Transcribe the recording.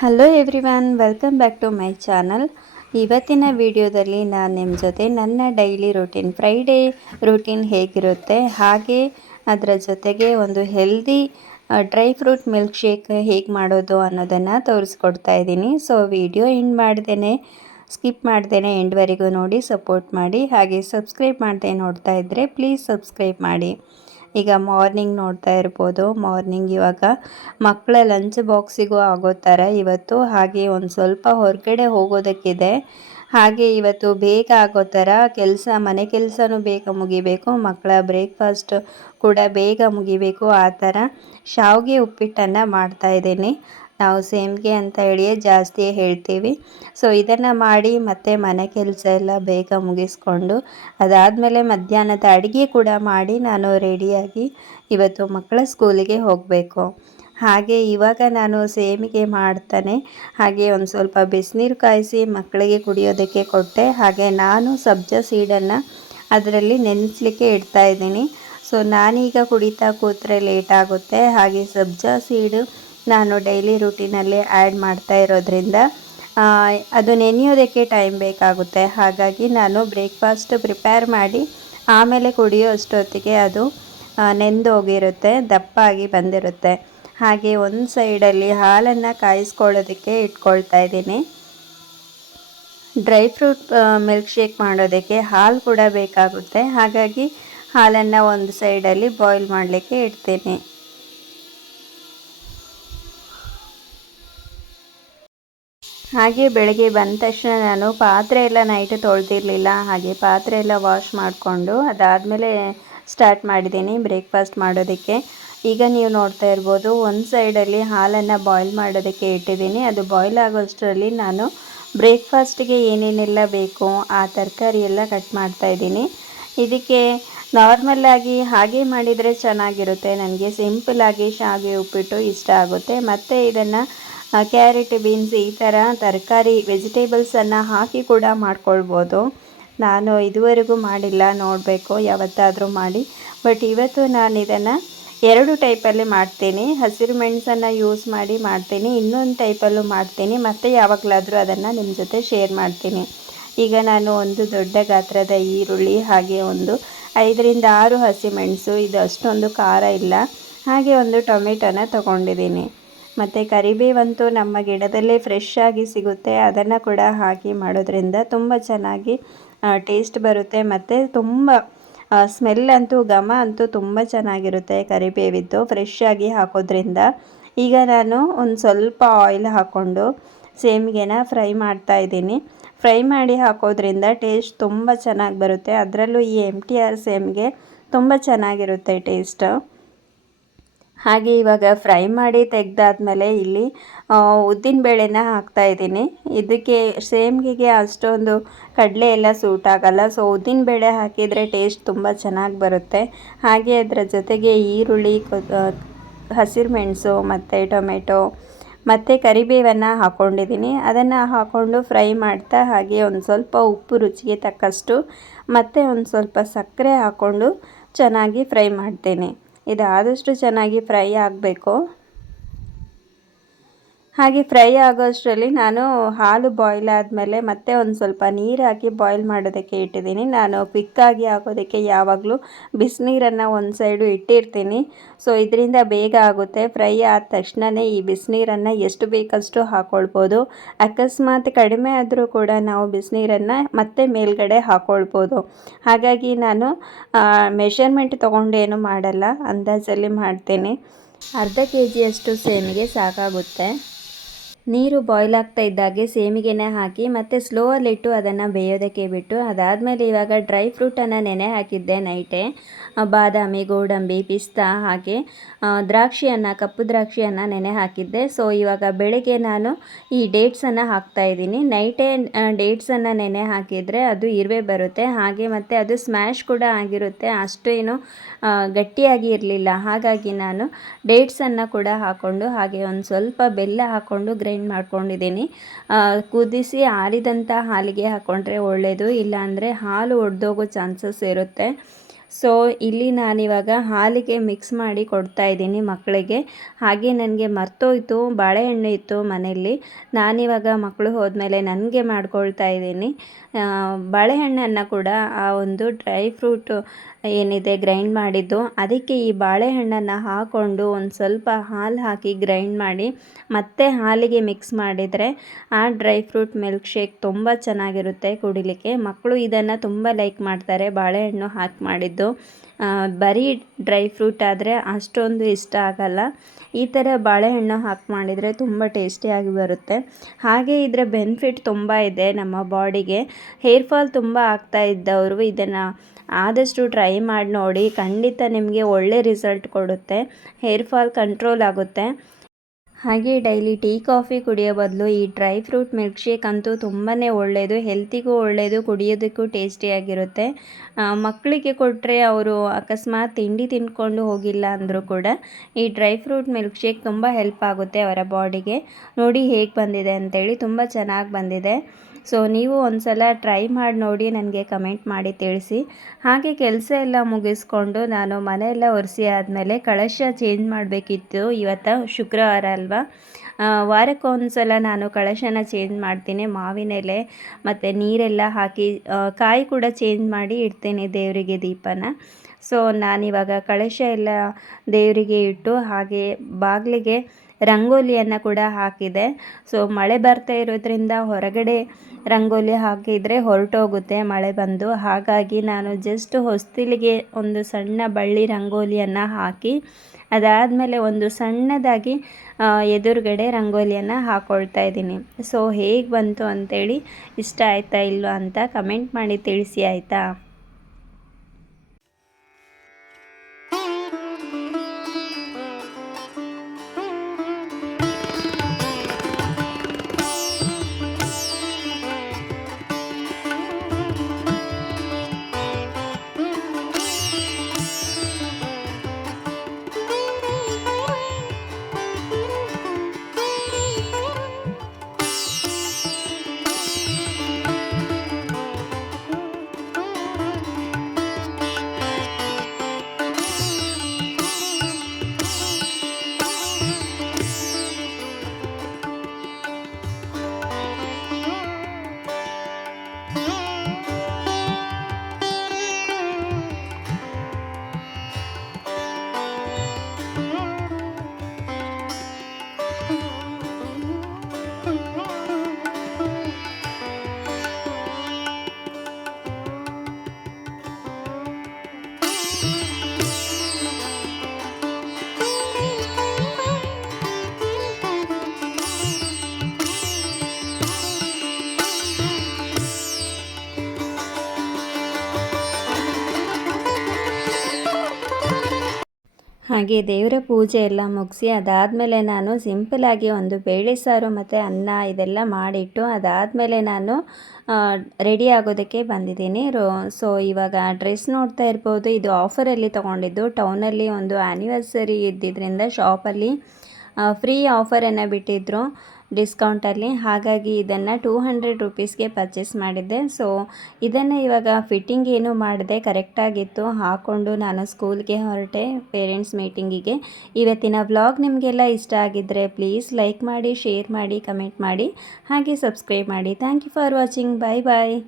Hello everyone, welcome back to my channel. ಇವತ್ತಿನ ವಿಡಿಯೋದಲ್ಲಿ ನಾನು ನಿಮ್ಮ ಜೊತೆ ನನ್ನ ಡೈಲಿ ರೂಟೀನ್, ಫ್ರೈಡೇ ರೂಟೀನ್ ಹೇಗಿರುತ್ತೆ, ಹಾಗೆ ಅದರ ಜೊತೆಗೆ ಒಂದು healthy dry fruit milk shake ಹೇಗೆ ಮಾಡೋದು ಅನ್ನೋದನ್ನು ತೋರಿಸ್ಕೊಡ್ತಾ ಇದ್ದೀನಿ. ಸೊ ವಿಡಿಯೋ ಸ್ಕಿಪ್ ಮಾಡ್ದೇನೆ ಎಂಡ್ವರೆಗೂ ನೋಡಿ ಸಪೋರ್ಟ್ ಮಾಡಿ. ಹಾಗೆ ಸಬ್ಸ್ಕ್ರೈಬ್ ಮಾಡದೆ ನೋಡ್ತಾ ಇದ್ದರೆ ಪ್ಲೀಸ್ ಸಬ್ಸ್ಕ್ರೈಬ್ ಮಾಡಿ. ಈಗ ಮಾರ್ನಿಂಗ್ ನೋಡ್ತಾ ಇರ್ಬೋದು, ಮಾರ್ನಿಂಗ್ ಇವಾಗ ಮಕ್ಕಳ ಲಂಚ್ ಬಾಕ್ಸಿಗೂ ಆಗೋ ಥರ ಇವತ್ತು. ಹಾಗೆ ಒಂದು ಸ್ವಲ್ಪ ಹೊರಗಡೆ ಹೋಗೋದಕ್ಕಿದೆ. ಹಾಗೆ ಇವತ್ತು ಬೇಗ ಆಗೋ ಥರ ಮನೆ ಕೆಲಸನೂ ಬೇಗ ಮುಗಿಬೇಕು, ಮಕ್ಕಳ ಬ್ರೇಕ್ಫಾಸ್ಟ್ ಕೂಡ ಬೇಗ ಮುಗಿಬೇಕು. ಆ ಥರ ಶಾವಿಗೆ ಉಪ್ಪಿಟ್ಟನ್ನು ಮಾಡ್ತಾಯಿದ್ದೀನಿ. ನಾವು ಸೇಮ್ಗೆ ಅಂತ ಹೇಳಿಯೇ ಜಾಸ್ತಿ ಹೇಳ್ತೀವಿ. ಸೊ ಇದನ್ನು ಮಾಡಿ ಮತ್ತು ಮನೆ ಕೆಲಸ ಎಲ್ಲ ಬೇಗ ಮುಗಿಸ್ಕೊಂಡು ಅದಾದಮೇಲೆ ಮಧ್ಯಾಹ್ನದ ಅಡುಗೆ ಕೂಡ ಮಾಡಿ ನಾನು ರೆಡಿಯಾಗಿ ಇವತ್ತು ಮಕ್ಕಳ ಸ್ಕೂಲಿಗೆ ಹೋಗಬೇಕು. ಹಾಗೆ ಇವಾಗ ನಾನು ಸೇಮಿಗೆ ಮಾಡ್ತಾನೆ ಹಾಗೆ ಒಂದು ಸ್ವಲ್ಪ ಬಿಸಿನೀರು ಕಾಯಿಸಿ ಮಕ್ಕಳಿಗೆ ಕುಡಿಯೋದಕ್ಕೆ ಕೊಟ್ಟೆ. ಹಾಗೆ ನಾನು ಸಬ್ಜಾ ಸೀಡನ್ನು ಅದರಲ್ಲಿ ನೆನೆಸಲಿಕ್ಕೆ ಇಡ್ತಾ ಇದ್ದೀನಿ. ಸೊ ನಾನೀಗ ಕುಡಿತಾ ಕೂತ್ರೆ ಲೇಟ್ ಆಗುತ್ತೆ. ಹಾಗೆ ಸಬ್ಜಾ ಸೀಡು ನಾನು ಡೈಲಿ ರೂಟೀನಲ್ಲಿ ಆ್ಯಡ್ ಮಾಡ್ತಾ ಇರೋದ್ರಿಂದ ಅದು ನೆನೆಯೋದಕ್ಕೆ ಟೈಮ್ ಬೇಕಾಗುತ್ತೆ. ಹಾಗಾಗಿ ನಾನು ಬ್ರೇಕ್ಫಾಸ್ಟ್ ಪ್ರಿಪೇರ್ ಮಾಡಿ ಆಮೇಲೆ ಕುಡಿಯೋ ಅಷ್ಟೊತ್ತಿಗೆ ಅದು ನೆಂದೋಗಿರುತ್ತೆ, ದಪ್ಪಾಗಿ ಬಂದಿರುತ್ತೆ. ಹಾಗೆ ಒಂದು ಸೈಡಲ್ಲಿ ಹಾಲನ್ನು ಕಾಯಿಸ್ಕೊಳ್ಳೋದಕ್ಕೆ ಇಟ್ಕೊಳ್ತಾ ಇದ್ದೀನಿ. ಡ್ರೈ ಫ್ರೂಟ್ ಮಿಲ್ಕ್ ಶೇಕ್ ಮಾಡೋದಕ್ಕೆ ಹಾಲು ಕೂಡ ಬೇಕಾಗುತ್ತೆ. ಹಾಗಾಗಿ ಹಾಲನ್ನು ಒಂದು ಸೈಡಲ್ಲಿ ಬಾಯ್ಲ್ ಮಾಡಲಿಕ್ಕೆ ಇಡ್ತೀನಿ. ಹಾಗೆ ಬೆಳಗ್ಗೆ ಬಂದ ತಕ್ಷಣ ನಾನು ಪಾತ್ರೆ ಎಲ್ಲ ನೈಟ್ ತೊಳೆದಿರಲಿಲ್ಲ. ಹಾಗೆ ಪಾತ್ರೆ ಎಲ್ಲ ವಾಶ್ ಮಾಡಿಕೊಂಡು ಅದಾದಮೇಲೆ ಸ್ಟಾರ್ಟ್ ಮಾಡಿದ್ದೀನಿ ಬ್ರೇಕ್ಫಾಸ್ಟ್ ಮಾಡೋದಕ್ಕೆ. ಈಗ ನೀವು ನೋಡ್ತಾ ಇರ್ಬೋದು, ಒಂದು ಸೈಡಲ್ಲಿ ಹಾಲನ್ನು ಬಾಯ್ಲ್ ಮಾಡೋದಕ್ಕೆ ಇಟ್ಟಿದ್ದೀನಿ. ಅದು ಬಾಯ್ಲ್ ಆಗೋಷ್ಟರಲ್ಲಿ ನಾನು ಬ್ರೇಕ್ಫಾಸ್ಟಿಗೆ ಏನೇನೆಲ್ಲ ಬೇಕು ಆ ತರಕಾರಿ ಎಲ್ಲ ಕಟ್ ಮಾಡ್ತಾಯಿದ್ದೀನಿ. ಇದಕ್ಕೆ ನಾರ್ಮಲ್ಲಾಗಿ ಹಾಗೆ ಮಾಡಿದರೆ ಚೆನ್ನಾಗಿರುತ್ತೆ. ನನಗೆ ಸಿಂಪಲ್ಲಾಗಿ ಶಾವಿಗೆ ಉಪ್ಪಿಟ್ಟು ಇಷ್ಟ ಆಗುತ್ತೆ. ಮತ್ತು ಇದನ್ನು ಕ್ಯಾರೆಟ್, ಬೀನ್ಸ್ ಈ ಥರ ತರಕಾರಿ ವೆಜಿಟೇಬಲ್ಸನ್ನು ಹಾಕಿ ಕೂಡ ಮಾಡ್ಕೊಳ್ಬೋದು. ನಾನು ಇದುವರೆಗೂ ಮಾಡಿಲ್ಲ, ನೋಡಬೇಕು ಯಾವತ್ತಾದರೂ ಮಾಡಿ. ಬಟ್ ಇವತ್ತು ನಾನು ಇದನ್ನು 2 ಟೈಪಲ್ಲಿ ಮಾಡ್ತೀನಿ. ಹಸಿರು ಮೆಣಸನ್ನು ಯೂಸ್ ಮಾಡಿ ಮಾಡ್ತೀನಿ, ಇನ್ನೊಂದು ಟೈಪಲ್ಲೂ ಮಾಡ್ತೀನಿ. ಮತ್ತು ಯಾವಾಗಲಾದರೂ ಅದನ್ನು ನಿಮ್ಮ ಜೊತೆ ಶೇರ್ ಮಾಡ್ತೀನಿ. ಈಗ ನಾನು ಒಂದು ದೊಡ್ಡ ಗಾತ್ರದ ಈರುಳ್ಳಿ, ಹಾಗೆ ಒಂದು 5ರಿಂದ 6 ಹಸಿಮೆಣಸು, ಇದು ಅಷ್ಟೊಂದು ಖಾರ ಇಲ್ಲ, ಹಾಗೆ ಒಂದು ಟೊಮೆಟೊನ ತೊಗೊಂಡಿದ್ದೀನಿ. ಮತ್ತು ಕರಿಬೇವಂತೂ ನಮ್ಮ ಗಿಡದಲ್ಲೇ ಫ್ರೆಶ್ ಆಗಿ ಸಿಗುತ್ತೆ, ಅದನ್ನು ಕೂಡ ಹಾಕಿ ಮಾಡೋದ್ರಿಂದ ತುಂಬ ಚೆನ್ನಾಗಿ ಟೇಸ್ಟ್ ಬರುತ್ತೆ. ಮತ್ತು ತುಂಬ ಸ್ಮೆಲ್ ಅಂತೂ, ಘಮ ಅಂತೂ ತುಂಬ ಚೆನ್ನಾಗಿರುತ್ತೆ ಕರಿಬೇವಿದ್ದು ಫ್ರೆಶ್ ಆಗಿ ಹಾಕೋದ್ರಿಂದ. ಈಗ ನಾನು ಒಂದು ಸ್ವಲ್ಪ ಆಯಿಲ್ ಹಾಕ್ಕೊಂಡು ಸೇಮಿಗೆನ ಫ್ರೈ ಮಾಡ್ತಾಯಿದ್ದೀನಿ. ಫ್ರೈ ಮಾಡಿ ಹಾಕೋದ್ರಿಂದ ಟೇಸ್ಟ್ ತುಂಬ ಚೆನ್ನಾಗಿ ಬರುತ್ತೆ. ಅದರಲ್ಲೂ ಈ MTR ಸೇಮಿಗೆ ತುಂಬ ಚೆನ್ನಾಗಿರುತ್ತೆ ಟೇಸ್ಟ್. ಹಾಗೆ ಇವಾಗ ಫ್ರೈ ಮಾಡಿ ತೆಗೆದಾದ್ಮೇಲೆ ಇಲ್ಲಿ ಉದ್ದಿನಬೇಳೆನ ಹಾಕ್ತಾಯಿದ್ದೀನಿ. ಇದಕ್ಕೆ ಸೇಮಿಗೆಗೆ ಅಷ್ಟೊಂದು ಕಡಲೆ ಎಲ್ಲ ಸೂಟ್ ಆಗಲ್ಲ. ಸೊ ಉದ್ದಿನಬೇಳೆ ಹಾಕಿದರೆ ಟೇಸ್ಟ್ ತುಂಬ ಚೆನ್ನಾಗಿ ಬರುತ್ತೆ. ಹಾಗೆ ಅದರ ಜೊತೆಗೆ ಈರುಳ್ಳಿ, ಹಸಿರು ಮೆಣಸು ಮತ್ತು ಟೊಮೆಟೊ ಮತ್ತು ಕರಿಬೇವನ್ನು ಹಾಕ್ಕೊಂಡಿದ್ದೀನಿ. ಅದನ್ನು ಹಾಕ್ಕೊಂಡು ಫ್ರೈ ಮಾಡ್ತಾ ಹಾಗೆ ಒಂದು ಸ್ವಲ್ಪ ಉಪ್ಪು ರುಚಿಗೆ ತಕ್ಕಷ್ಟು ಮತ್ತು ಒಂದು ಸ್ವಲ್ಪ ಸಕ್ಕರೆ ಹಾಕ್ಕೊಂಡು ಚೆನ್ನಾಗಿ ಫ್ರೈ ಮಾಡ್ತೀನಿ. ಇದು ಆದಷ್ಟು ಚೆನ್ನಾಗಿ ಫ್ರೈ ಆಗಬೇಕು. ಹಾಗೆ ಫ್ರೈ ಆಗೋಷ್ಟರಲ್ಲಿ ನಾನು ಹಾಲು ಬಾಯ್ಲ್ ಆದಮೇಲೆ ಮತ್ತೆ ಒಂದು ಸ್ವಲ್ಪ ನೀರು ಹಾಕಿ ಬಾಯ್ಲ್ ಮಾಡೋದಕ್ಕೆ ಇಟ್ಟಿದ್ದೀನಿ. ನಾನು ಕ್ವಿಕ್ಕಾಗಿ ಆಗೋದಕ್ಕೆ ಯಾವಾಗಲೂ ಬಿಸಿನೀರನ್ನು ಒಂದು ಸೈಡು ಇಟ್ಟಿರ್ತೀನಿ. ಸೊ ಇದರಿಂದ ಬೇಗ ಆಗುತ್ತೆ. ಫ್ರೈ ಆದ ತಕ್ಷಣವೇ ಈ ಬಿಸಿನೀರನ್ನು ಎಷ್ಟು ಬೇಕಷ್ಟು ಹಾಕ್ಕೊಳ್ಬೋದು. ಅಕಸ್ಮಾತ್ ಕಡಿಮೆ ಆದರೂ ಕೂಡ ನಾವು ಬಿಸಿನೀರನ್ನು ಮತ್ತೆ ಮೇಲ್ಗಡೆ ಹಾಕ್ಕೊಳ್ಬೋದು. ಹಾಗಾಗಿ ನಾನು ಮೆಷರ್ಮೆಂಟ್ ತೊಗೊಂಡೇನು ಮಾಡಲ್ಲ, ಅಂದಾಜಲ್ಲಿ ಮಾಡ್ತೀನಿ. ಅರ್ಧ kg ಸೇಮಿಗೆ ಸಾಕಾಗುತ್ತೆ. ನೀರು ಬಾಯ್ಲ್ ಆಗ್ತಾ ಇದ್ದಾಗೆ ಸೇಮಿಗೆನೆ ಹಾಕಿ ಮತ್ತು ಸ್ಲೋವಲ್ಲಿಟ್ಟು ಅದನ್ನು ಬೇಯೋದಕ್ಕೆ ಬಿಟ್ಟು, ಅದಾದಮೇಲೆ ಇವಾಗ ಡ್ರೈ ಫ್ರೂಟನ್ನು ನೆನೆ ಹಾಕಿದ್ದೆ ನೈಟೇ. ಬಾದಾಮಿ, ಗೋಡಂಬಿ, ಪಿಸ್ತಾ ಹಾಗೆ ಕಪ್ಪು ದ್ರಾಕ್ಷಿಯನ್ನು ನೆನೆ ಹಾಕಿದ್ದೆ. ಸೊ ಇವಾಗ ಬೆಳಗ್ಗೆ ನಾನು ಈ ಡೇಟ್ಸನ್ನು ಹಾಕ್ತಾಯಿದ್ದೀನಿ. ನೈಟೇ ಡೇಟ್ಸನ್ನು ನೆನೆ ಹಾಕಿದರೆ ಅದು ಇರುವೆ ಬರುತ್ತೆ. ಹಾಗೆ ಮತ್ತು ಅದು ಸ್ಮ್ಯಾಶ್ ಕೂಡ ಆಗಿರುತ್ತೆ, ಅಷ್ಟೇನು ಗಟ್ಟಿಯಾಗಿ ಇರಲಿಲ್ಲ. ಹಾಗಾಗಿ ನಾನು ಡೇಟ್ಸನ್ನು ಕೂಡ ಹಾಕ್ಕೊಂಡು ಹಾಗೆ ಒಂದು ಸ್ವಲ್ಪ ಬೆಲ್ಲ ಹಾಕ್ಕೊಂಡು ಗ್ರೈಂಡ್ ಮಾಡ್ಕೊಂಡಿದ್ದೀನಿ. ಕುದಿಸಿ ಆರಿದಂಥ ಹಾಲಿಗೆ ಹಾಕ್ಕೊಂಡ್ರೆ ಒಳ್ಳೆಯದು, ಇಲ್ಲಾಂದರೆ ಹಾಲು ಒಡೆದೋಗೋ ಚಾನ್ಸಸ್ ಇರುತ್ತೆ. ಸೊ ಇಲ್ಲಿ ನಾನಿವಾಗ ಹಾಲಿಗೆ ಮಿಕ್ಸ್ ಮಾಡಿ ಕೊಡ್ತಾ ಇದ್ದೀನಿ ಮಕ್ಕಳಿಗೆ. ಹಾಗೆ ನನಗೆ ಮರ್ತೋಯ್ತು, ಬಾಳೆಹಣ್ಣು ಇತ್ತು ಮನೆಯಲ್ಲಿ. ನಾನಿವಾಗ ಮಕ್ಕಳು ಹೋದ್ಮೇಲೆ ನನಗೆ ಮಾಡ್ಕೊಳ್ತಾ ಇದ್ದೀನಿ. ಬಾಳೆಹಣ್ಣನ್ನು ಕೂಡ ಆ ಒಂದು ಡ್ರೈ ಫ್ರೂಟು ಏನಿದೆ ಗ್ರೈಂಡ್ ಮಾಡಿದ್ದು, ಅದಕ್ಕೆ ಈ ಬಾಳೆಹಣ್ಣನ್ನು ಹಾಕ್ಕೊಂಡು ಒಂದು ಸ್ವಲ್ಪ ಹಾಲು ಹಾಕಿ ಗ್ರೈಂಡ್ ಮಾಡಿ ಮತ್ತೆ ಹಾಲಿಗೆ ಮಿಕ್ಸ್ ಮಾಡಿದರೆ ಆ ಡ್ರೈ ಫ್ರೂಟ್ ಮಿಲ್ಕ್ ಶೇಕ್ ತುಂಬ ಚೆನ್ನಾಗಿರುತ್ತೆ ಕುಡಿಲಿಕ್ಕೆ. ಮಕ್ಕಳು ಇದನ್ನು ತುಂಬ ಲೈಕ್ ಮಾಡ್ತಾರೆ, ಬಾಳೆಹಣ್ಣು ಹಾಕಿ ಮಾಡಿದ್ದು. ಬರೀ ಡ್ರೈ ಫ್ರೂಟ್ ಆದರೆ ಅಷ್ಟೊಂದು ಇಷ್ಟ ಆಗಲ್ಲ. ಈ ಥರ ಬಾಳೆಹಣ್ಣು ಹಾಕಿ ಮಾಡಿದರೆ ತುಂಬ ಟೇಸ್ಟಿಯಾಗಿ ಬರುತ್ತೆ. ಹಾಗೆ ಇದರ ಬೆನಿಫಿಟ್ ತುಂಬ ಇದೆ ನಮ್ಮ ಬಾಡಿಗೆ. ಹೇರ್ ಫಾಲ್ ತುಂಬ ಆಗ್ತಾ ಇದ್ದವರು ಇದನ್ನು ಆದಷ್ಟು ಟ್ರೈ ಮಾಡಿ ನೋಡಿ, ಖಂಡಿತ ನಿಮಗೆ ಒಳ್ಳೆ ರಿಸಲ್ಟ್ ಕೊಡುತ್ತೆ. ಹೇರ್ ಫಾಲ್ ಕಂಟ್ರೋಲ್ ಆಗುತ್ತೆ. ಹಾಗೆ ಡೈಲಿ ಟೀ ಕಾಫಿ ಕುಡಿಯೋ ಬದಲು ಈ ಡ್ರೈ ಫ್ರೂಟ್ ಮಿಲ್ಕ್ ಶೇಕ್ ಅಂತೂ ತುಂಬಾ ಒಳ್ಳೆಯದು, ಹೆಲ್ತಿಗೂ ಒಳ್ಳೆಯದು, ಕುಡಿಯೋದಕ್ಕೂ ಟೇಸ್ಟಿಯಾಗಿರುತ್ತೆ. ಮಕ್ಕಳಿಗೆ ಕೊಟ್ಟರೆ ಅವರು ಅಕಸ್ಮಾತ್ ತಿಂಡಿ ತಿಂದ್ಕೊಂಡು ಹೋಗಿಲ್ಲ ಅಂದರೂ ಕೂಡ ಈ ಡ್ರೈ ಫ್ರೂಟ್ ಮಿಲ್ಕ್ ಶೇಕ್ ತುಂಬ ಹೆಲ್ಪ್ ಆಗುತ್ತೆ ಅವರ ಬಾಡಿಗೆ. ನೋಡಿ ಹೇಗೆ ಬಂದಿದೆ ಅಂತೇಳಿ, ತುಂಬ ಚೆನ್ನಾಗಿ ಬಂದಿದೆ. ಸೊ ನೀವು ಒಂದು ಸಲ ಟ್ರೈ ಮಾಡಿ ನೋಡಿ, ನನಗೆ ಕಮೆಂಟ್ ಮಾಡಿ ತಿಳಿಸಿ. ಹಾಗೆ ಕೆಲಸ ಎಲ್ಲ ಮುಗಿಸ್ಕೊಂಡು ನಾನು ಮನೆಯೆಲ್ಲ ಒರೆಸಿ ಆದಮೇಲೆ ಕಳಶ ಚೇಂಜ್ ಮಾಡಬೇಕಿತ್ತು. ಇವತ್ತು ಶುಕ್ರವಾರ ಅಲ್ವಾ, ವಾರಕ್ಕೊಂದು ಸಲ ನಾನು ಕಳಶನ ಚೇಂಜ್ ಮಾಡ್ತೀನಿ. ಮಾವಿನ ಎಲೆ ಮತ್ತು ನೀರೆಲ್ಲ ಹಾಕಿ ಕಾಯಿ ಕೂಡ ಚೇಂಜ್ ಮಾಡಿ ಇಡ್ತೀನಿ ದೇವರಿಗೆ ದೀಪನ. ಸೊ ನಾನಿವಾಗ ಕಳಶ ಎಲ್ಲ ದೇವರಿಗೆ ಇಟ್ಟು ಹಾಗೆ ಬಾಗಿಲಿಗೆ ರಂಗೋಲಿಯನ್ನು ಕೂಡ ಹಾಕಿದೆ. ಸೊ ಮಳೆ ಬರ್ತಾ ಇರೋದ್ರಿಂದ ಹೊರಗಡೆ ರಂಗೋಲಿ ಹಾಕಿದರೆ ಹೊರಟೋಗುತ್ತೆ ಮಳೆ ಬಂದು. ಹಾಗಾಗಿ ನಾನು ಜಸ್ಟ್ ಹೊಸ್ತಿಲಿಗೆ ಒಂದು ಸಣ್ಣ ಬಳ್ಳಿ ರಂಗೋಲಿಯನ್ನು ಹಾಕಿ ಅದಾದಮೇಲೆ ಒಂದು ಸಣ್ಣದಾಗಿ ಎದುರುಗಡೆ ರಂಗೋಲಿಯನ್ನು ಹಾಕ್ಕೊಳ್ತಾ ಇದ್ದೀನಿ. ಸೊ ಹೇಗೆ ಬಂತು ಅಂಥೇಳಿ, ಇಷ್ಟ ಆಯಿತಾ ಇಲ್ಲೋ ಅಂತ ಕಮೆಂಟ್ ಮಾಡಿ ತಿಳಿಸಿ ಆಯಿತಾ. ಹಾಗೆ ದೇವರ ಪೂಜೆ ಎಲ್ಲ ಮುಗಿಸಿ ಅದಾದಮೇಲೆ ನಾನು ಸಿಂಪಲಾಗಿ ಒಂದು ಬೇಳೆ ಸಾರು ಮತ್ತು ಅನ್ನ ಇದೆಲ್ಲ ಮಾಡಿಟ್ಟು ಅದಾದಮೇಲೆ ನಾನು ರೆಡಿ ಆಗೋದಕ್ಕೆ ಬಂದಿದ್ದೀನಿ. ಸೊ ಇವಾಗ ಡ್ರೆಸ್ ನೋಡ್ತಾ ಇರ್ಬೋದು, ಇದು ಆಫರಲ್ಲಿ ತೊಗೊಂಡಿದ್ದು. ಟೌನಲ್ಲಿ ಒಂದು ಆ್ಯನಿವರ್ಸರಿ ಇದ್ದಿದ್ದರಿಂದ ಶಾಪಲ್ಲಿ ಫ್ರೀ ಆಫರನ್ನು ಬಿಟ್ಟಿದ್ದರು ಡಿಸ್ಕೌಂಟಲ್ಲಿ. ಹಾಗಾಗಿ ಇದನ್ನು 200 ರುಪೀಸ್ಗೆ ಪರ್ಚೇಸ್ ಮಾಡಿದ್ದೆ. ಸೊ ಇದನ್ನು ಇವಾಗ ಫಿಟ್ಟಿಂಗ್ ಏನು ಮಾಡಿದೆ, ಕರೆಕ್ಟಾಗಿತ್ತು. ಹಾಕ್ಕೊಂಡು ನಾನು ಸ್ಕೂಲ್ಗೆ ಹೊರಟೆ ಪೇರೆಂಟ್ಸ್ ಮೀಟಿಂಗಿಗೆ. ಇವತ್ತಿನ ವ್ಲಾಗ್ ನಿಮಗೆಲ್ಲ ಇಷ್ಟ ಆಗಿದ್ದರೆ ಪ್ಲೀಸ್ ಲೈಕ್ ಮಾಡಿ, ಶೇರ್ ಮಾಡಿ, ಕಮೆಂಟ್ ಮಾಡಿ, ಹಾಗೆ ಸಬ್ಸ್ಕ್ರೈಬ್ ಮಾಡಿ. Thank you for watching. Bye bye.